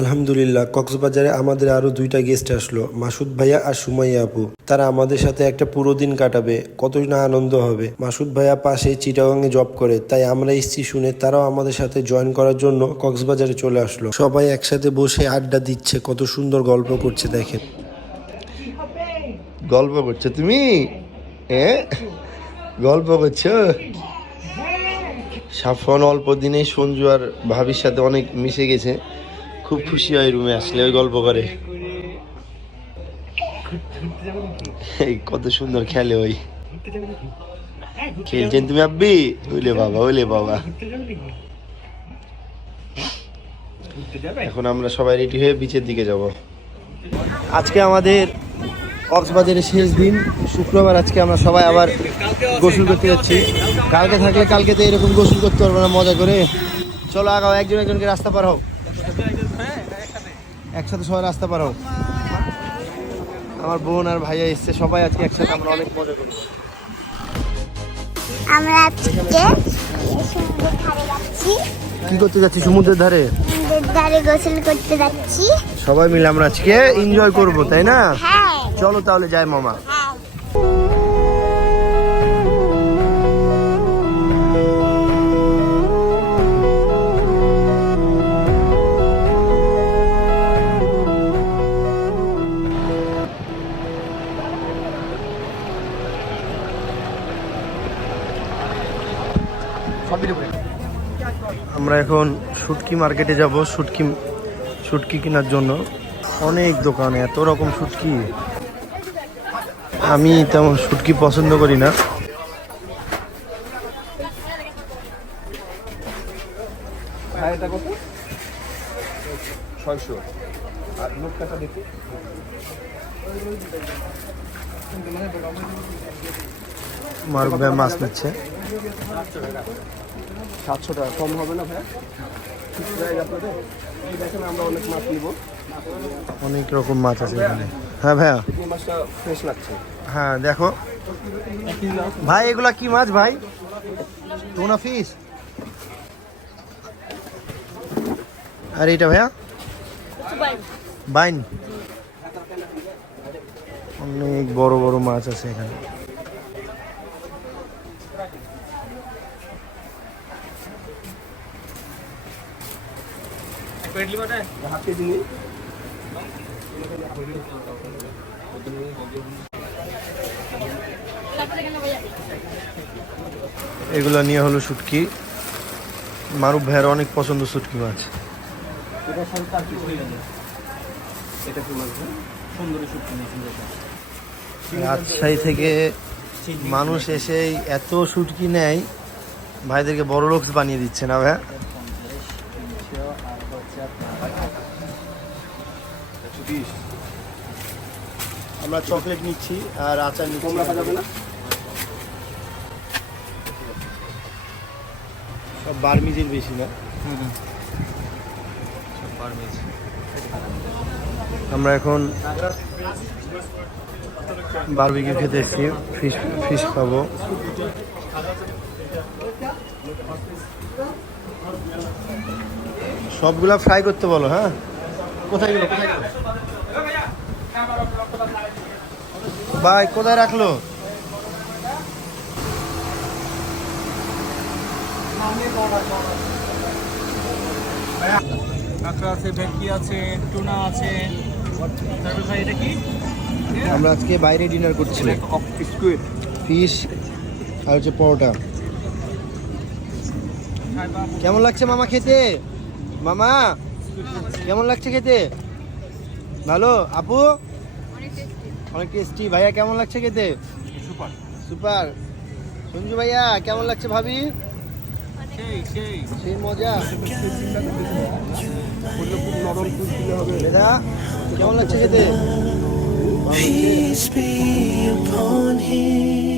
আলহামদুলিল্লাহ, কক্সবাজারে আমাদের আরো 2টা গেস্ট আসলো, মাসুদ ভাইয়া আর সুমাইয়া আপু। তারা আমাদের সাথে একটা পুরো দিন কাটাবে, কত না আনন্দ হবে। মাসুদ ভাইয়া পাশে চিটাগাঙে জব করে, তাই আমরা এসছি শুনে তারাও আমাদের সাথে জয়েন করার জন্য কক্সবাজারে চলে আসলো। সবাই একসাথে বসে আড্ডা দিচ্ছে, কত সুন্দর গল্প করছে দেখেন। গল্প করছো তুমি? হ্যাঁ, গল্প করছো। সাফন অল্প দিনেই সঞ্জু আর ভাবির সাথে অনেক মিশে গেছে, খুব খুশি হয় রুমে আসলে, ওই গল্প করে। কত সুন্দর খেলে ওই। খেলছেন তুমি আব্বি? ওইলে বাবা, ওইলে বাবা। এখন আমরা সবাই রেডি হয়ে বিচের দিকে যাব। আজকে আমাদের কক্সবাজারের শেষ দিন, শুক্রবার। আজকে আমরা সবাই আবার গোসল করতে যাচ্ছি। কালকে থাকলে কালকে তো এরকম গোসল করতে পারবো না মজা করে। চলো আগাও, একজন একজনকে রাস্তা পার হও, একসাথে সবাই রাস্তা পার হও। আমার বোন আর ভাইয়া এসছে, সবাই আজকে একসাথে আমরা অনেক মজা করবো। আমরা আজকে সমুদ্রের ধারে যাচ্ছি। কি করতে যাচ্ছি? সমুদ্রের ধারে গোসল করতে যাচ্ছি। সবাই মিলে আমরা আজকে এনজয় করব, তাই না? হ্যাঁ, চলো তাহলে যাই মামা। আমরা এখন শুটকি মার্কেটে যাব, শুটকি কেনার জন্য। অনেক দোকানে এত রকম শুটকি, আমি তেমন শুটকি পছন্দ করি না। মারুফ ভাই মাছ নিচ্ছে। 700 টাকা কম হবে না ভাইয়া? দেখেন আমরা অনেক মাছ নিব, অনেক রকম মাছ আছে এখানে। হ্যাঁ ভাইয়া, এই মাছটা ফ্রেশ লাগছে। হ্যাঁ দেখো ভাই, এগুলা কি মাছ ভাই? Tuna fish. আর এটা ভাইয়া? বাইন। অনেক বড় বড় মাছ আছে এখানে। এগুলো নিয়ে হলো শুটকি। মারুফ ভাইয়ের অনেক পছন্দ শুটকি মাছ। রাজশাহী থেকে মানুষ এসে এত শুটকি নেয়, ভাইদেরকে বড় লোক বানিয়ে দিচ্ছে না ভাইয়া? আমরা চকলেট নিচ্ছি আর আচার নিচ্ছি। সব বার্মিজের বেশি না? সব বার্মিজ। আমরা এখন বারবিকিউ খেতে এসেছি, ফিশ খাবো। সবগুলা ফ্রাই করতে বলো। হ্যাঁ, কোথায় গেল? ভাই কোথায় রাখলো? কাঁকড়া আছে, ভেটকি আছে, টুনা আছে। তারপর ভাই এটা কি? আমরা আজকে বাইরে ডিনার করছি, ফিশ আর হচ্ছে পরোটা। কেমন লাগছে মামা খেতে? মামা কেমন লাগছে খেতে? ভালো? আপু অনেক টেস্টি। ভাইয়া কেমন লাগছে খেতে? Super super. সঞ্জু ভাইয়া কেমন লাগছে? ভাবি সেই মজা। দাদা কেমন লাগছে খেতে? Peace be upon him.